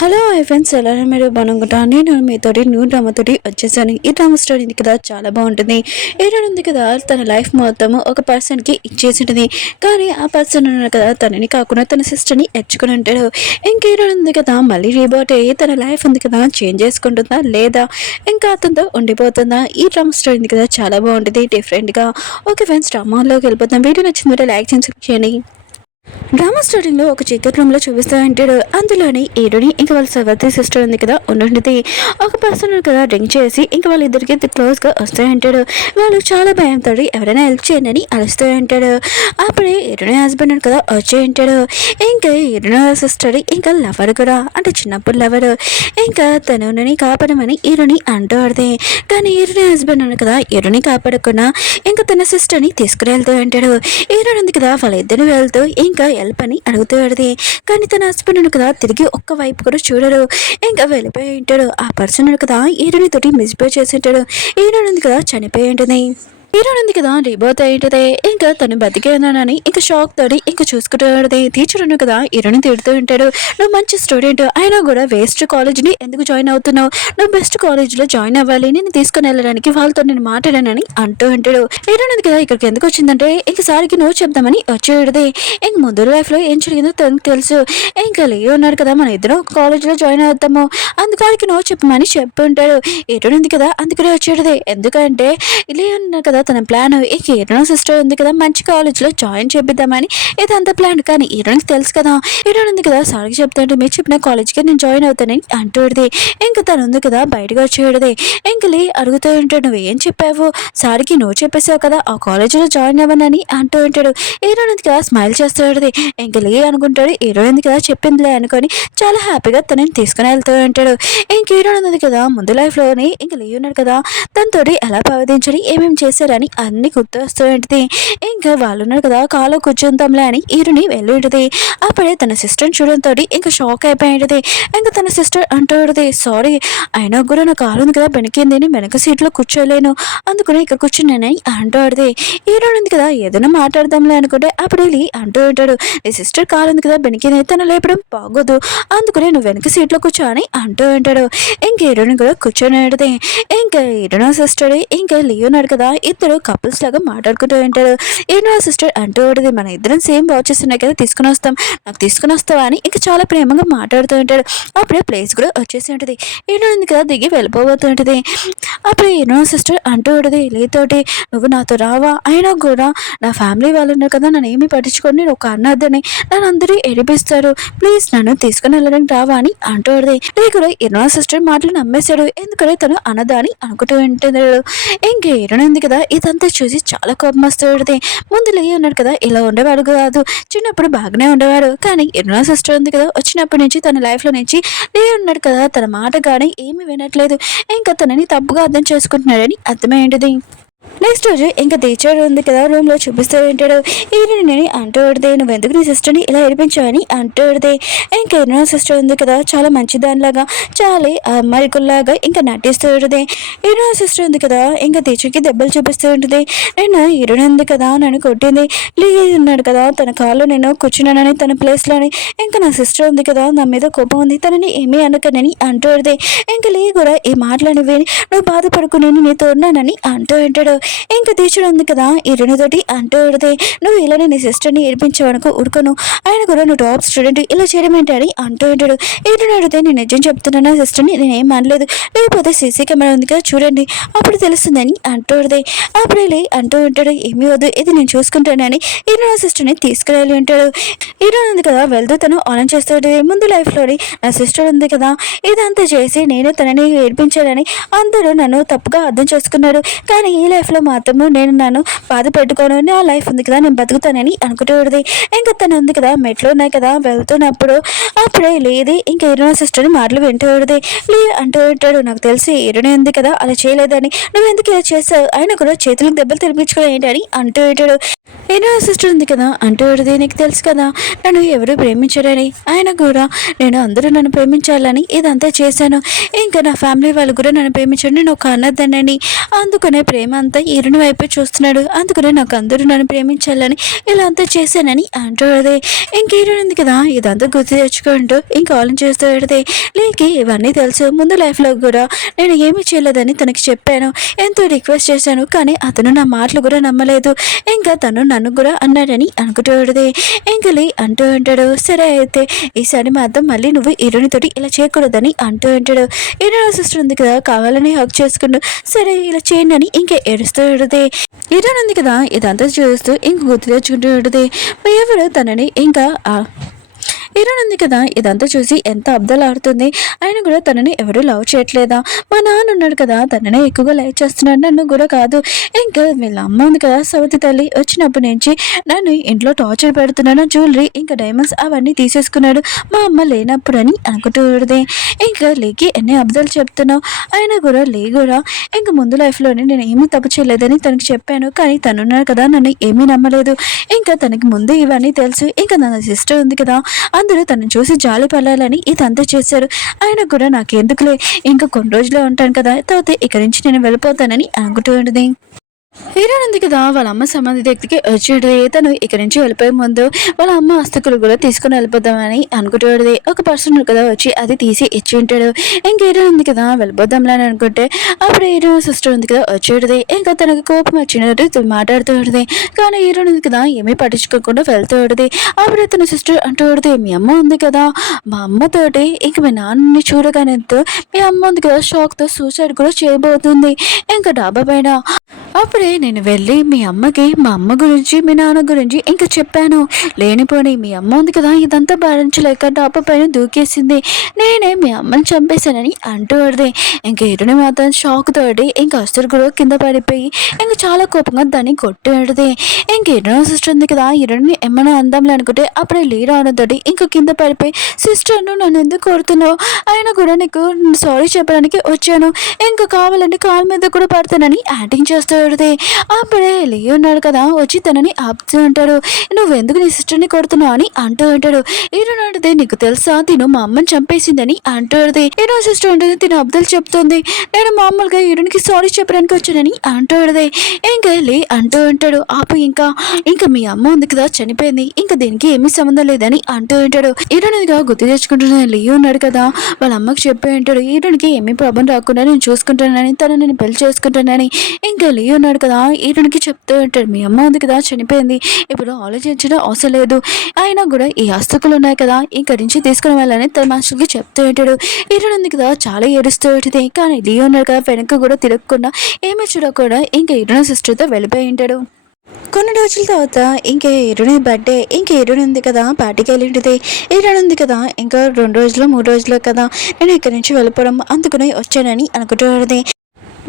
Hello hi friends, ఎలా మీరు బాగుంటా? నేను మీతోటి న్యూ డ్రామాతోటి వచ్చేసాను. ఈ డ్రామా స్టోరీ ఉంది కదా, చాలా బాగుంటుంది. హీరోయిన్ ఉంది కదా, తన లైఫ్ మొత్తము ఒక పర్సన్కి ఇచ్చేసి ఉంటుంది. కానీ ఆ పర్సన్ ఉన్నారు కదా, తనని కాకుండా తన సిస్టర్ని ఎచ్చుకుని ఉంటాడు. ఇంక హీరోయిన్ ఉంది కదా, మళ్ళీ రీబోట్ అయ్యి తన లైఫ్ ఉంది కదా చేంజ్ చేసుకుంటుందా లేదా ఇంకా అతనితో ఉండిపోతుందా? ఈ డ్రామా స్టోరీ ఉంది కదా, చాలా బాగుంటుంది డిఫరెంట్గా. ఓకే ఫ్రెండ్స్, డ్రామాలోకి వెళ్ళిపోతాం. వీడియో నచ్చిందంటే లైక్ చేయండి. డ్రామా స్టోరీలో ఒక చీకటి రూమ్లో చూపిస్తూ ఉంటాడు. అందులోని ఏడుని ఇంకా వాళ్ళ సవర్తి సిస్టర్ ఉంది కదా ఉండుంటుంది. ఒక పర్సన్ కదా డ్రింక్ చేసి ఇంకా వాళ్ళిద్దరికి క్లోజ్గా వస్తూ ఉంటాడు. వాళ్ళు చాలా భయంతో ఎవరైనా హెల్ప్ చేయండి అని అరుస్తూ ఉంటాడు. అప్పుడే ఏడుని హస్బెండ్ కదా వచ్చి ఉంటాడు. ఇంకా ఏడుని సిస్టర్ ఇంకా లవర్ కూడా, అంటే చిన్నప్పుడు లవర్, ఇంకా తనుని కాపాడమని ఏరుని అంటూ ఆడితే, కానీ ఏరుని హస్బెండ్ అన్న కదా ఏరుని కాపాడకుండా ఇంకా తన సిస్టర్ని తీసుకుని వెళ్తూ ఉంటాడు. ఏరుని ఉంది కదా వాళ్ళిద్దరిని వెళ్తూ ఇంకా హెల్ప్ అని అడుగుతూ ఆడితే, కానీ తన హస్బెండ్ కదా తిరిగి ఒక్క వైపు కూడా చూడరు. ఇంకా వెళ్ళిపోయి ఉంటాడు. ఆ పర్సన్ కదా ఏరుని తోటి మిస్బిహేవ్ చేసి ఉంటాడు. ఏరుని ఉంది కదా చనిపోయి ఉంటుంది. హీరోయిన్ ఉంది కదా రీబర్త్ అయ్యేదే. ఇంకా తను బతికేనానని ఇంకా షాక్ తోడి ఇంకా చూసుకుంటాడు. టీచర్ ఉన్న కదా హీరోని తిడుతూ ఉంటాడు. నువ్వు మంచి స్టూడెంట్ అయినా కూడా వేస్ట్ కాలేజ్ని ఎందుకు జాయిన్ అవుతున్నావు? నువ్వు బెస్ట్ కాలేజ్లో జాయిన్ అవ్వాలి, నేను తీసుకుని వెళ్ళడానికి వాళ్ళతో నేను మాట్లాడానని అంటూ ఉంటాడు. హీరోయిన్ ఉంది కదా ఇక్కడికి ఎందుకు వచ్చిందంటే ఇంక సారికి నువ్వు చెప్దామని వచ్చేది. ఇంక ముందు లైఫ్లో ఏం జరిగిందో తనకు తెలుసు. ఇంకా లేవు ఉన్నాడు కదా, మన ఇద్దరం ఒక కాలేజ్లో జాయిన్ అవుతాము, అందుకానికి నువ్వు చెప్పమని చెప్పి ఉంటాడు. హీరోయిన్ ఉంది కదా అందుకనే వచ్చేది. ఎందుకంటే ఇలా ఉన్నారు కదా తన ప్లాన్. ఈ హీరోయిన్ సిస్టర్ ఉంది కదా మంచి కాలేజ్లో జాయిన్ చేపిద్దామని ఇదంతా ప్లాన్. కానీ హీరోయిన్కి తెలుసు కదా. హీరోయిన్ ఉంది కదా సార్కి చెప్తాంటే మీరు చెప్పిన కాలేజ్కి నేను జాయిన్ అవుతానని అంటూడిది. ఇంకా తను ఉంది కదా బయటకు వచ్చేది. ఇంకలి అడుగుతూ ఉంటాడు, నువ్వు ఏం చెప్పావు సార్కి? నువ్వు చెప్పేసావు కదా ఆ కాలేజీలో జాయిన్ అవ్వనని అంటూ ఉంటాడు. హీరోయిన్ ఉంది కదా స్మైల్ చేస్తాడు. ఇంకలి అనుకుంటాడు హీరోయిన్ ఉంది కదా చెప్పిందిలే అనుకొని చాలా హ్యాపీగా తనని తీసుకుని వెళ్తూ ఉంటాడు. ఇంక హీరోయిన్ ఉంది కదా ముందు లైఫ్లోని ఇంక లీ ఉన్నాడు కదా తనతోటి ఎలా ప్రవర్తించని ఏమేమి చేశారని అన్ని గుర్తు వస్తూ ఉంటుంది. ఇంకా వాళ్ళు ఉన్నారు కదా కాలో కూర్చుంటాంలే అని హీరోని వెళ్ళి ఉంటుంది. అప్పుడే తన సిస్టర్ని చూడడంతో ఇంకా షాక్ అయిపోయి ఉంటుంది. ఇంకా తన సిస్టర్ అంటూ ఉంటుంది, సారీ అయినా కూడా నా కాలు ఉంది కదా బెనికింది, నేను వెనక సీట్లో కూర్చోలేను, అందుకని ఇక్కడ కూర్చున్నానని అంటూ ఆడితే, హీరోయిన్ ఉంది కదా ఏదైనా మాట్లాడదాంలే అనుకుంటే అప్పుడు వెళ్ళి అంటూ ఉంటాడు, నీ సిస్టర్ కాలు ఉంది కదా బెనికింది, తను లేపడం బాగోదు, అందుకని నువ్వు వెనక సీట్లో కూర్చో అని అంటూ ఉంటాడు. ఇంక హీరోయిన్ కూడా కూర్చొని ఆడితే, ఇంకా హీరోయిన్ సిస్టర్ ఇంకా లియోనాడు కదా ఇద్దరు కపుల్స్ లాగా మాట్లాడుకుంటూ ఉంటారు. హీరోయిన్ సిస్టర్ అంటూ ఉంటుంది, మన ఇద్దరం సేమ్ వాచెస్ ఉన్నాయి కదా తీసుకుని వస్తాం, నాకు తీసుకుని వస్తావా అని ఇంకా చాలా ప్రేమగా మాట్లాడుతూ ఉంటాడు. అప్పుడే ప్లేస్ కూడా వచ్చేసి ఉంటుంది. హీరోయిన్ కదా దిగి వెళ్ళిపోతూ ఉంటుంది. అప్పుడు హీరోయిన్ సిస్టర్ అంటూ ఉంటుంది లేతోటి, నువ్వు నాతో రావా? అయినా కూడా నా ఫ్యామిలీ వాళ్ళు ఉన్నారు కదా నన్ను ఏమి పట్టించుకొని నేను ఒక అన్నదని నన్ను అందరూ ఏడిపిస్తారు, ప్లీజ్ నన్ను తీసుకుని వెళ్ళడానికి రావా అని అంటూ ఉంటుంది. కూడా హీరోయిన్ సిస్టర్ మాటలు నమ్మేశాడు. ఎందుకంటే తను అన్నదా అని అనుకుంటూ ఉంటున్నాడు. ఇంక హీరోయిన్ ఉంది కదా ఇదంతా చూసి చాలా కోపం వస్తుంది. ముందు లే ఉన్నాడు కదా ఇలా ఉండేవాడు కాదు, చిన్నప్పుడు బాగానే ఉండేవాడు. కానీ హీరోయిన్ సిస్టర్ ఉంది కదా వచ్చినప్పటి నుంచి తన లైఫ్లో నుంచి లే ఉన్నాడు కదా తన మాట కానీ ఏమీ వినట్లేదు. ఇంకా తనని తప్పుగా అర్థం చేసుకుంటున్నాడని అర్థమైంది. నెక్స్ట్ రోజు ఇంకా టీచర్ ఉంది కదా రూమ్లో చూపిస్తూ ఉంటాడు. ఈయనని అంటూ ఉడితే, నువ్వు ఎందుకు నీ సిస్టర్ని ఇలా ఏడిపించావని అంటూ ఉడితే, ఇంకా నా సిస్టర్ ఉంది కదా చాలా మంచిదానిలాగా చాలా అమ్మాయికుల్లాగా ఇంకా నటిస్తూ ఉంటుంది. ఈయన సిస్టర్ ఉంది కదా ఇంకా టీచర్కి దెబ్బలు చూపిస్తూ ఉంటుంది. నేను హీరోయిన్ ఉంది కదా నన్ను కొట్టింది, లీ ఉన్నాడు కదా తన కాళ్ళు నేను కూర్చున్నానని తన ప్లేస్లోని, ఇంకా నా సిస్టర్ ఉంది కదా నా మీద కోపం ఉంది తనని ఏమీ అనకనని అంటూ ఉడితే, ఇంకా లీ కూడా ఈ మాటలని విని నువ్వు బాధపడుకుని నీతో ఉన్నానని అంటూ ఉంటాడు. ఇంకా టీచర్ ఉంది కదా హీరోయిన్తోటి అంటూ ఉడితే, నువ్వు ఇలానే నీ సిస్టర్ని ఏడిపించావనుకో ఉడుకోను, ఆయన కూడా నువ్వు టాప్ స్టూడెంట్ ఇలా చేయడమేంటని అంటూ ఉంటాడు. హీరోయిన్ అడిగితే, నేను నిజం చెప్తున్నాను సిస్టర్ని నేనేం అనలేదు, లేకపోతే సీసీ కెమెరా ఉంది కదా చూడండి అప్పుడు తెలుస్తుందని అంటూ ఉడితే, అప్పుడు వెళ్ళి అంటూ ఉంటాడు, ఏమీ వద్దు ఇది నేను చూసుకుంటానని హీరోయిన్ సిస్టర్ని తీసుకువెళ్ళి ఉంటాడు. హీరోయిన్ ఉంది కదా వెళ్తూ తను ఆన్ చేస్తూ ఉంటుంది. ముందు లైఫ్లోని నా సిస్టర్ ఉంది కదా ఇదంతా చేసి నేను తనని ఏడిపించాలని అందరూ నన్ను తప్పుగా అర్థం చేసుకున్నారు, కానీ ఈ లైఫ్లో మాత్రము నేను నన్ను బాధ పెట్టుకోను, నా లైఫ్ ఉంది కదా నేను బతుకుతానని అనుకుంటూ ఉంటుంది. ఇంకా తను ఉంది కదా మెట్లు ఉన్నాయి కదా వెళ్తున్నప్పుడు అప్పుడే లేదు ఇంకా హీరోయిన్ సిస్టర్ని మాటలు వింటూ ఉంటుంది. లే అంటూ ఉంటాడు, నాకు తెలిసి హీరోయిన్ ఉంది కదా అలా చేయలేదని, నువ్వు ఎందుకు ఇలా చేస్తావు, ఆయన కూడా చేతులకు దెబ్బలు తెరిపించుకోవడం ఏంటని అంటూ ఉంటాడు. హీరోయిన్ సిస్టర్ ఉంది కదా అంటూ ఉంటుంది, నీకు తెలుసు కదా నన్ను ఎవరు ప్రేమించారని, ఆయన కూడా నేను అందరూ నన్ను ప్రేమించాలని ఇదంతా చేశాను, ఇంకా నా ఫ్యామిలీ వాళ్ళు కూడా నన్ను ప్రేమించారు, నేను ఒక అన్నదాన్ని, అందుకనే ప్రేమ అంతా హీరోని వైపే చూస్తున్నాడు. అందుకనే నాకు అందరూ నన్ను ప్రేమించాలని ఇలా అంతా చేశానని అంటాడు. ఇంక హీరోయిన్ ఉంది కదా ఇదంతా గుర్తు తెచ్చుకుంటూ ఇంకా ఆలోచిస్తాడు. లేకి ఇవన్నీ తెలుసు. ముందు లైఫ్లో కూడా నేను ఏమీ చేయలేదని తనకి చెప్పాను, ఎంతో రిక్వెస్ట్ చేశాను, కానీ అతను నా మాటలు కూడా నమ్మలేదు. ఇంకా తను నన్ను కూడా అన్నాడని అనుకుంటాడు. ఇంకా లీ అంటూ ఉంటాడు, సరే అయితే ఈసారి మాత్రం మళ్ళీ నువ్వు హీరోయిన్తోటి ఇలా చేయకూడదని అంటూ ఉంటాడు. హీరోయిన్ సిస్టర్ ఉంది కదా కావాలని హక్ చేసుకుంటూ సరే ఇలా చేయండి అని ఇంకా ఏడుస్తూ ఉంటుంది. హీరోయిన్ ఉంది కదా ఇదంతా చూస్తూ ఇంక గుర్తు తెచ్చుకుంటూ ఉంటుంది. ఎవరు తనని ఇంకా హీరోయిన్ ఉంది కదా ఇదంతా చూసి ఎంత అబ్దలాడుతుంది. ఆయన కూడా తనని ఎవరు లవ్ చేయట్లేదా, మా నాన్న ఉన్నాడు కదా తననే ఎక్కువగా లైక్ చేస్తున్నాడు, నన్ను కూడా కాదు. ఇంకా వీళ్ళ అమ్మ ఉంది కదా సౌతి తల్లి వచ్చినప్పటి నుంచి నన్ను ఇంట్లో టార్చర్ పెడుతున్నాను, జ్యువెలరీ ఇంకా డైమండ్స్ అవన్నీ తీసేసుకున్నాడు మా అమ్మ లేనప్పుడు అని అనుకుంటుంది. ఇంకా లేకి ఎన్ని అబ్దాలు చెప్తున్నావు, అయినా కూడా లే కూడా ఇంకా ముందు లైఫ్లోనే నేను ఏమీ తప్పు చేయలేదని తనకి చెప్పాను, కానీ తనున్నాడు కదా నన్ను ఏమీ నమ్మలేదు. ఇంకా తనకి ముందు ఇవన్నీ తెలుసు. ఇంకా నా సిస్టర్ ఉంది కదా అందరూ తనని చూసి జాలి పడాలని ఇదంతా చేశారు. ఆయన కూడా నాకెందుకులే ఇంకా కొన్ని రోజులే ఉంటాను కదా, తర్వాత ఇక్కడి నుంచి నేను వెళ్ళిపోతానని అనుకుంటూ ఉంటుంది. హీరోయిన్ ఉంది కదా వాళ్ళ అమ్మ సమాధి దగ్గరికి వచ్చాడు. తను ఇక్కడి నుంచి వెళ్ళిపోయే ముందు వాళ్ళ అమ్మ ఆస్తుకులు కూడా తీసుకుని వెళ్ళిపోదామని అనుకుంటాడు. ఒక పర్సన్ కదా వచ్చి అది తీసి ఇచ్చి ఉంటాడు. ఇంక హీరోయిన్ ఉంది కదా వెళ్ళిపోదాంలే అని అనుకుంటే అప్పుడు హీరోయిన్ సిస్టర్ ఉంది కదా వచ్చేది. ఇంకా తనకు కోపం వచ్చినట్టు మాట్లాడుతూ ఉంటుంది. కానీ హీరోయిన్ ఉంది కదా ఏమీ పట్టించుకోకుండా వెళ్తూ ఉంటుంది. అప్పుడు తన సిస్టర్ అంటూ ఉంటుంది, మీ అమ్మ ఉంది కదా మా అమ్మతోటి ఇంక మీ నాన్నని చూడగానే మీ అమ్మ ఉంది కదా షాక్తో సూసైడ్ కూడా చేయబోతుంది ఇంకా డాబా పైన. అప్పుడే నేను వెళ్ళి మీ అమ్మకి మా అమ్మ గురించి మీ నాన్న గురించి ఇంకా చెప్పాను. లేనిపోని మీ అమ్మ ఉంది కదా ఇదంతా భరించలేక డాబా పైన దూకేసింది, నేనే మీ అమ్మని చంపేశానని అంటూ అడితే ఇంక హీరోని మాత్రం షాక్ తోటి ఇంకా అస్తరు కూడా కింద పడిపోయి ఇంకా చాలా కోపంగా దాన్ని కొట్టి అడితే ఇంక హీరో సిస్టర్ ఉంది కదా హీరోని ఏమైనా అందాంలే అనుకుంటే అప్పుడే లీ రావడంతో ఇంకా కింద పడిపోయి సిస్టర్ను నన్ను ఎందుకు కొడుతున్నావు, అయినా కూడా నీకు సారీ చెప్పడానికి వచ్చాను, ఇంకా కావాలంటే కాళ్ళ మీద కూడా పడతానని యాక్టింగ్ చేస్తూ అప్పుడే లీ ఉన్నాడు కదా వచ్చి తనని ఆపుతూ ఉంటాడు. నువ్వెందుకు నీ సిస్టర్ని కొడుతున్నావు అని అంటూ ఉంటాడు. హీరోయిన్ అంటే నీకు తెలుసా తిను మా అమ్మని చంపేసిందని అంటాడు. హీరో సిస్టర్ ఉంటుంది తిను అబ్దుల్ చెప్తుంది నేను మామూలుగా హీరోయిన్కి సారీ చెప్పడానికి వచ్చానని అంటాడు. ఇంకా లీ అంటూ ఉంటాడు ఆపు ఇంకా ఇంకా మీ అమ్మ ఉంది కదా చనిపోయింది ఇంకా దీనికి ఏమీ సంబంధం లేదని అంటూ ఉంటాడు. హీరోయిన్గా గుర్తు తెచ్చుకుంటున్నాను లీ ఉన్నాడు కదా వాళ్ళ అమ్మకి చెప్పి ఉంటాడు హీరోయిన్కి ఏమీ ప్రాబ్లం రాకుండా నేను చూసుకుంటానని తను నేను పెళ్లి చేసుకుంటానని. ఇంకా లీ ఉన్నాడు కదా హీరోయిన్కి చెప్తూ ఉంటాడు మీ అమ్మ ఉంది కదా చనిపోయింది ఇప్పుడు ఆలోచించడం అవసరం లేదు, అయినా కూడా ఈ ఆస్తుకులు ఉన్నాయి కదా ఇక్కడి నుంచి తీసుకుని వెళ్ళాలని తన మనుషులకి చెప్తూ ఉంటాడు. హీరోయిన్ ఉంది కదా చాలా ఏడుస్తూ ఉంటుంది. కానీ లీ ఉన్నాడు కదా వెనక్కి కూడా తిరగకుండా ఏమీ చూడకుండా ఇంకా హీరోయిన్ సిస్టర్తో వెళ్ళిపోయి ఉంటాడు. కొన్ని రోజుల తర్వాత ఇంకా హీరోయిన్ బర్త్డే ఇంకా హీరోయిన్ ఉంది కదా పార్టీకి వెళ్ళింటిది. హీరోయిన్ ఉంది కదా ఇంకా 2 రోజులు 3 రోజులు కదా నేను ఇక్కడి నుంచి వెళ్ళిపోవడం అందుకనే వచ్చానని అనుకుంటున్నది.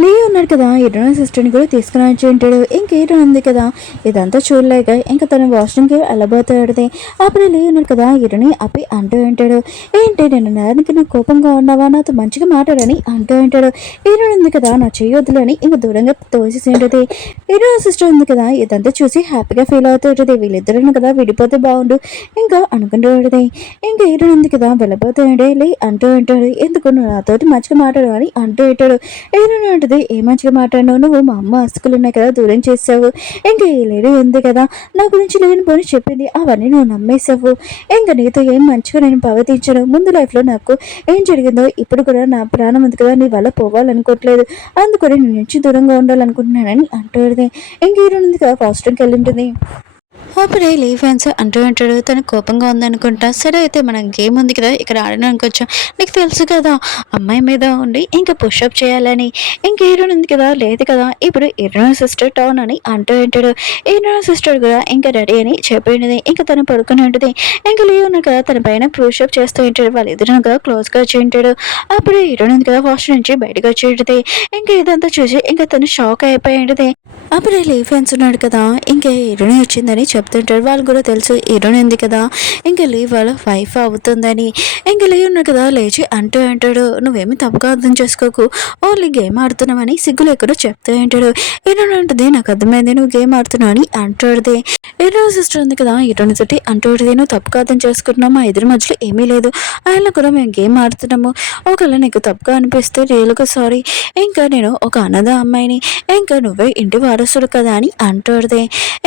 లీ ఉన్నాడు కదా హీరోయిన్ సిస్టర్ని కూడా తీసుకుని వచ్చి ఉంటాడు. ఇంక హీరోయిన్ ఉంది కదా ఇదంతా చూడలేక ఇంకా తన వాష్రూమ్కి వెళ్ళబోతాడు. అప్పుడు లీ ఉన్నాడు కదా హీరోని అప్పి అంటూ ఉంటాడు ఏంటి నేను నేరానికి నాకు కోపంగా ఉన్నావా నాతో మంచిగా మాట్లాడని అంటూ ఉంటాడు. హీరోయిన్ ఉంది కదా నా చేయొద్దులు అని ఇంకా దూరంగా తోసేసి ఉంటుంది. హీరోయిన్ సిస్టర్ ఉంది కదా ఇదంతా చూసి హ్యాపీగా ఫీల్ అవుతూ ఉంటుంది. వీళ్ళిద్దరు కదా విడిపోతే బాగుండు ఇంకా అనుకుంటూ ఉంటుంది. ఇంకా హీరోయిన్ ఉంది కదా వెళ్ళబోతూ ఉంటే లీ అంటూ ఉంటాడు ఎందుకు నువ్వు నాతోటి మంచిగా మాట్లాడు అని అంటూ ఉంటాడు. హీరోయిన్ ఏ మంచిగా మాట్లాడినావు, నువ్వు మా అమ్మ ఆస్తుకులు ఉన్నాయి కదా దూరం చేసావు, ఇంకా ఈ లేడీ ఉంది కదా నా గురించి లేని పోని చెప్పింది అవన్నీ నువ్వు నమ్మేసావు, ఇంకా నీతో ఏం మంచిగా నేను ప్రవర్తించను, ముందు లైఫ్లో నాకు ఏం జరిగిందో ఇప్పుడు కూడా నా ప్రాణం ఉంది కదా నీ వల్ల పోవాలనుకోవట్లేదు, అందుకని నీ నుంచి దూరంగా ఉండాలనుకుంటున్నానని అంటుంది. ఇంక హీరోయిన్ ఉంది కదా ఫాస్ట్కి వెళ్ళింటుంది. అప్పుడే లీ ఫ్యాన్స్ అంటూ ఉంటాడు తను కోపంగా ఉందనుకుంటా. సరే అయితే మనం గేమ్ ఉంది కదా ఇక్కడ ఆడడానికి వచ్చాం, నీకు తెలుసు కదా అమ్మాయి మీద ఉండి ఇంకా పుషప్ చేయాలని. ఇంక హీరోయిన్ ఉంది కదా లేదు కదా ఇప్పుడు హీరోయిన్ సిస్టర్ టౌన్ అని అంటూ ఉంటాడు. హీరోయిన్ సిస్టర్ కూడా ఇంకా రెడీ అని చెప్పినది. ఇంకా తను పడుకుని ఉంటుంది. ఇంకా లీ ఉన్నాడు కదా తన పైన పుషప్ చేస్తూ ఉంటాడు. వాళ్ళు ఎదురు కదా క్లోజ్గా వచ్చి ఉంటాడు. అప్పుడు హీరోయిన్ ఉంది కదా ఫాస్ట్ నుంచి బయటకు వచ్చి ఉంటుంది. ఇంకా ఇదంతా చూసి ఇంకా తను షాక్ అయిపోయి ఉంటుంది. అప్పుడే లీ ఫ్యాన్స్ ఉన్నాడు కదా ఇంకా హీరోయిన్ వచ్చిందని చెప్తుంటారు. వాళ్ళు కూడా తెలుసు హీరోయిన్ ఉంది కదా ఇంకా లీవ్ వాళ్ళ వైఫ్ అవుతుందని. ఇంకా లీవ్ ఉన్నాడు కదా లేచి అంటూ అంటాడు, నువ్వేమి తప్పుగా అర్థం చేసుకోకు, ఓన్లీ గేమ్ ఆడుతున్నామని సిగ్గులు ఎక్కడో చెప్తూ ఉంటాడు. హీరోయిన్ ఉంటుంది, నాకు అర్థమైంది నువ్వు గేమ్ ఆడుతున్నావు అని అంటాడుది. హీరోయిన్ సిస్టర్ ఉంది కదా హీరోయిన్ తోటి అంటాడుది, నువ్వు తప్పుగా అర్థం చేసుకుంటున్నావు, మా ఇద్దరి మధ్యలో ఏమీ లేదు, ఆయన కూడా మేము గేమ్ ఆడుతున్నాము, ఒకవేళ నీకు తప్పుగా అనిపిస్తే రియల్గా సారీ, ఇంకా నేను ఒక అనాథ అమ్మాయిని, ఇంకా నువ్వే ఇంటి వారసుడు కదా అని అంటాడుది.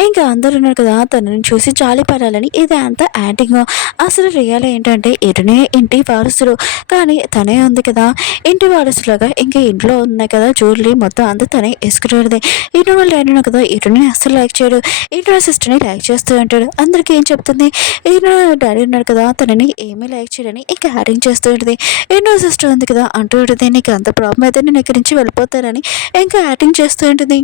ఇంకా అందరు ఉన్నారు కదా తనని చూసి జాలి పడాలని ఇది అంతా యాక్టింగ్. అసలు రియల్ ఏంటంటే ఇటునే ఇంటి వారసుడు, కానీ తనే ఉంది కదా ఇంటి వారసులాగా ఇంకా ఇంట్లో ఉన్నాయి కదా జ్యువెలరీ మొత్తం అంతా తనే వేసుకుంటాడు. ఇటు వాళ్ళు డాడీ ఉన్నారు కదా ఇటుని అస్సలు లైక్ చేయడు, ఇటు సిస్టర్ని లైక్ చేస్తూ ఉంటాడు. అందరికీ ఏం చెప్తుంది, ఈయన డాడీ ఉన్నారు కదా తనని ఏమీ లైక్ చేయడని ఇంకా యాక్టింగ్ చేస్తూ ఉంటుంది. ఎన్నో సిస్టర్ ఉంది కదా అంటూ ఉంటుంది, నీకు అంత ప్రాబ్లం అయితే నేను ఇక్కడి నుంచి వెళ్ళిపోతానని ఇంకా యాక్టింగ్ చేస్తూ ఉంటుంది.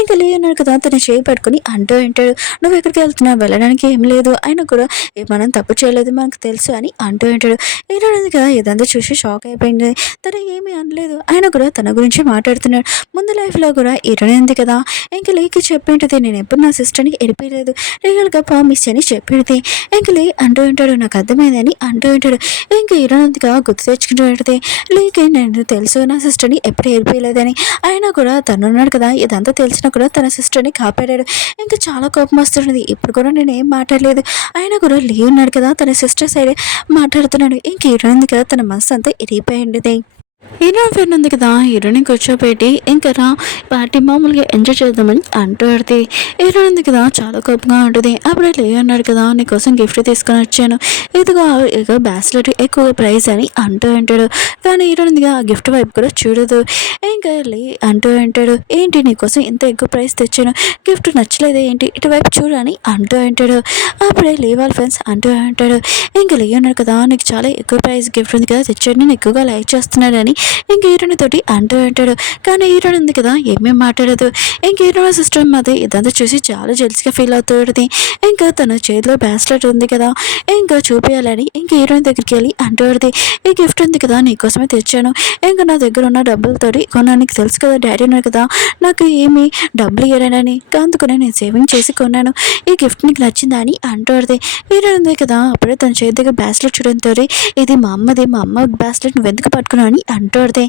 ఇంకా లీ ఉన్నాడు కదా తన చేయి పట్టుకుని అంటూ ఉంటాడు, నువ్వు ఎక్కడికి వెళ్తున్నావు, వెళ్ళడానికి ఏం లేదు, అయినా కూడా మనం తప్పు చేయలేదు మనకు తెలుసు అని అంటూ ఉంటాడు. హీరో ఉంది కదా ఇదంతా చూసి షాక్ అయిపోయింది, తను ఏమీ అనలేదు, ఆయన కూడా తన గురించి మాట్లాడుతున్నాడు. ముందు లైఫ్లో కూడా హీరోనే ఉంది కదా ఇంకా లీకి చెప్పింటుంది, నేను ఎప్పుడు నా సిస్టర్ని ఎడిపోయలేదు, రియల్గా ప్రామిస్ అని చెప్పింది. ఇంకా లీ అంటూ ఉంటాడు, నాకు అర్థమైందని అంటూ ఉంటాడు. ఇంకా హీరో అంతగా గుర్తు తెచ్చుకుంటూ ఉంటుంది, లీకి నేను తెలుసు నా సిస్టర్ని ఎప్పుడు ఎడిపోయలేదని, అయినా కూడా తను ఉన్నాడు కదా ఇదంతా తెలిసినా కూడా తన సిస్టర్ని కాపాడాడు. ఇంకా చాలా కోపం వస్తున్నది, ఇప్పుడు కూడా నేను ఏం మాట్లాడలేదు, ఆయన కూడా లీవ్ ఉన్నాడు కదా తన సిస్టర్ సైడ్ మాట్లాడుతున్నాడు. ఇంక హీరోయిన్ కదా తన మనసు అంతా ఇరిగిపోయింది. హీరోయిన్ ఫ్రెండ్ ఉంది కదా హీరోయిన్ కూర్చోబెట్టి ఇంకా రా పార్టీ మామూలుగా ఎంజాయ్ చేద్దామని అంటాడుది. హీరోయిన్ ఉంది కదా చాలా కోపంగా ఉంటుంది. అప్పుడే లే అన్నాడు కదా నీకోసం గిఫ్ట్ తీసుకొని వచ్చాను, ఇదిగో ఇక బ్యాస్లెట్ ఎక్కువ ప్రైస్ అని అంటూ అంటాడు. కానీ హీరోయిన్ ఉందిగా ఆ గిఫ్ట్ వైపు కూడా చూడదు. ఇంకా లే అంటూ అంటాడు, ఏంటి నీకోసం ఇంత ఎక్కువ ప్రైస్ తెచ్చాను, గిఫ్ట్ నచ్చలేదే ఏంటి, ఇటువైపు చూడు అని అంటూ అంటాడు. అప్పుడే లే వాళ్ళ ఫ్రెండ్స్ అంటూ అంటాడు, ఇంకా లే అన్నాడు కదా నీకు చాలా ఎక్కువ ప్రైస్ గిఫ్ట్ ఉంది కదా తెచ్చాడు, నేను ఎక్కువగా లైక్ చేస్తున్నాడని ఇంక హీరోయిన్ తోటి అంటూ అంటాడు. కానీ హీరోయిన్ ఉంది కదా ఏమేం మాట్లాడదు. ఇంక హీరోయిన్ సిస్టర్ మధ్య ఇదంతా చూసి చాలా జెల్స్గా ఫీల్ అవుతుంది. ఇంకా తన చేతిలో బ్రాస్లెట్ ఉంది కదా ఇంకా చూపించాలని ఇంక హీరోయిన్ దగ్గరికి వెళ్ళి అంటుంది, ఈ గిఫ్ట్ ఉంది కదా నీకోసమే తెచ్చాను, ఇంకా నా దగ్గర ఉన్న డబ్బులతోటి కొన్నాను, నీకు తెలుసు కదా డాడీ ఉన్నారు కదా నాకు ఏమి డబ్బులు ఇవ్వడానని, అందుకనే నేను సేవింగ్ చేసి కొన్నాను, ఈ గిఫ్ట్ నీకు నచ్చిందా అని అంటుంది. హీరోయిన్ ఉంది కదా అప్పుడే తన చేతి దగ్గర బ్రాస్లెట్ చూడంతో, ఇది మా అమ్మది, మా అమ్మ బ్రాస్లెట్ నువ్వు ఎందుకు పట్టుకున్నావు అని అంటాడుదే.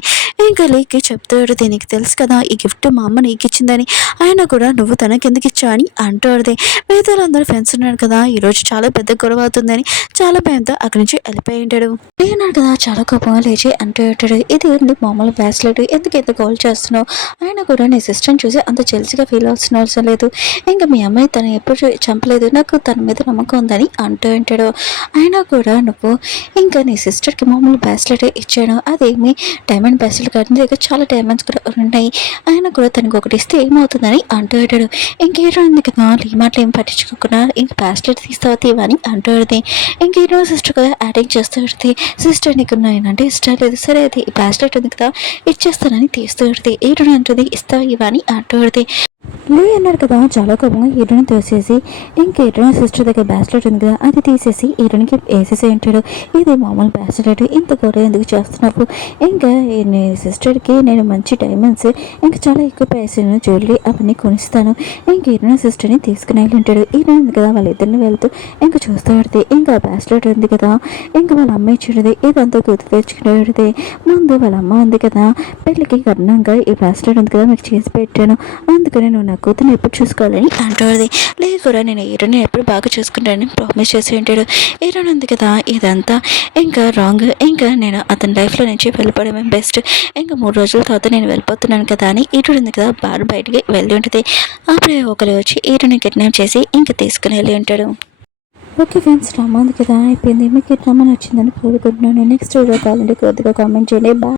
ఇంకా లీకి చెప్తాడుదే, నీకు తెలుసు కదా ఈ గిఫ్ట్ మా అమ్మ నీకు ఇచ్చిందని, ఆయన కూడా నువ్వు తనకి ఎందుకు ఇచ్చావు అని అంటాడుదే. మిగతా అందరూ ఫ్రెండ్స్ ఉన్నాడు కదా ఈరోజు చాలా పెద్ద గొడవ అవుతుందని చాలా భయంతో అక్కడి నుంచి వెళ్ళిపోయి ఉంటాడు. ఉన్నాడు కదా చాలా కోపంగా లేచి అంటూ ఉంటాడు, ఇది ఉంది మామూలు బ్రాస్లెట్, ఎందుకు ఎంత గోల్ చేస్తున్నావు, ఆయన కూడా నీ సిస్టర్ని చూసి అంత జెల్సీగా ఫీల్ అవుతున్న అవసరం లేదు, ఇంకా మీ అమ్మాయి తను ఎప్పుడు చంపలేదు, నాకు తన మీద నమ్మకం ఉందని అంటూ ఉంటాడు. అయినా కూడా నువ్వు ఇంకా నీ సిస్టర్కి మామూలు బ్రాస్లెట్ ఇచ్చాను, అదేమి డైమండ్ బ్రాస్లెట్ కాదు, దగ్గర చాలా డైమండ్స్ కూడా ఉన్నాయి, ఆయన కూడా తనకు ఒకటి ఇస్తే ఏమవుతుందని అంటూ ఉంటాడు. ఇంకేరో ఉంది కదా ఈ మాటలు ఏం పట్టించుకోకుండా ఇంక బ్రాస్లెట్ తీస్తావా తీవని అంటుంది. ఇంకేరో సిస్టర్ కదా యాక్టింగ్ చేస్తూ ఉంటుంది, సిస్టర్ నీకు నేనంటే ఇష్టం లేదు, సరే అయితే ఈ బ్రాస్లెట్ ఉంది కదా ఇచ్చేస్తానని తీస్తూ ఉంటుంది. ఏడు అంటుంది ఇస్తావా ఇవని అంటుంది. లే అన్నాడు కదా చాలా కోపంగా హీరోని తోసేసి ఇంక హీరోయిన్ సిస్టర్ దగ్గర బ్రాస్లెట్ ఉంది కదా అది తీసేసి హీరోయిన్కి వేసేసి ఉంటాడు. ఇది మామూలు బ్రాస్లెట్, ఇంత గొడవ ఎందుకు చేస్తున్నావు, ఇంకా నీ సిస్టర్కి నేను మంచి డైమండ్స్ ఇంకా చాలా ఎక్కువ పైసలు జ్యువెలరీ అవన్నీ కొనిస్తాను, ఇంక హీరోయిన్ సిస్టర్ని తీసుకుని వెళ్ళి ఉంటాడు. హీరోయిన్ ఉంది కదా వాళ్ళిద్దరిని వెళ్తూ ఇంకా చూస్తూ పడితే ఇంకా బ్రాస్లెట్ ఉంది కదా ఇంకా వాళ్ళ అమ్మాయి చూడదు, ఇదంతా గుర్తు తెచ్చుకునేది. ముందు వాళ్ళ అమ్మ ఉంది కదా పెళ్ళికి కట్నంగా ఈ బ్రాస్లెట్ ఉంది కదా మీకు చేసి పెట్టాను, అందుకని నువ్వు నా కూతురు ఎప్పుడు చూసుకోవాలని అంటుంది. లేదు కూడా నేను హీరోని ఎప్పుడు బాగా చూసుకుంటానని ప్రామిస్ చేసి ఉంటాడు. హీరోన్ ఉంది కదా ఇదంతా ఇంకా రాంగ్, ఇంకా నేను అతని లైఫ్లో నుంచి వెళ్ళిపోవడమే బెస్ట్, ఇంకా 3 రోజుల తర్వాత నేను వెళ్ళిపోతున్నాను కదా అని హీరోడు ఉంది కదా బాగా బయటికి వెళ్ళి ఉంటుంది. అప్పుడే ఒకరు వచ్చి హీరోని కిడ్నాప్ చేసి ఇంకా తీసుకుని వెళ్ళి ఉంటాడు. ఓకే ఫ్రెండ్స్ డ్రామా ఉంది కదా అయిపోయింది, మీకు ఈ డ్రామా నచ్చిందని కోరుకుంటున్నాను. నెక్స్ట్ వీడియో కావాలంటే కొద్దిగా కామెంట్ చేయండి. బాయ్.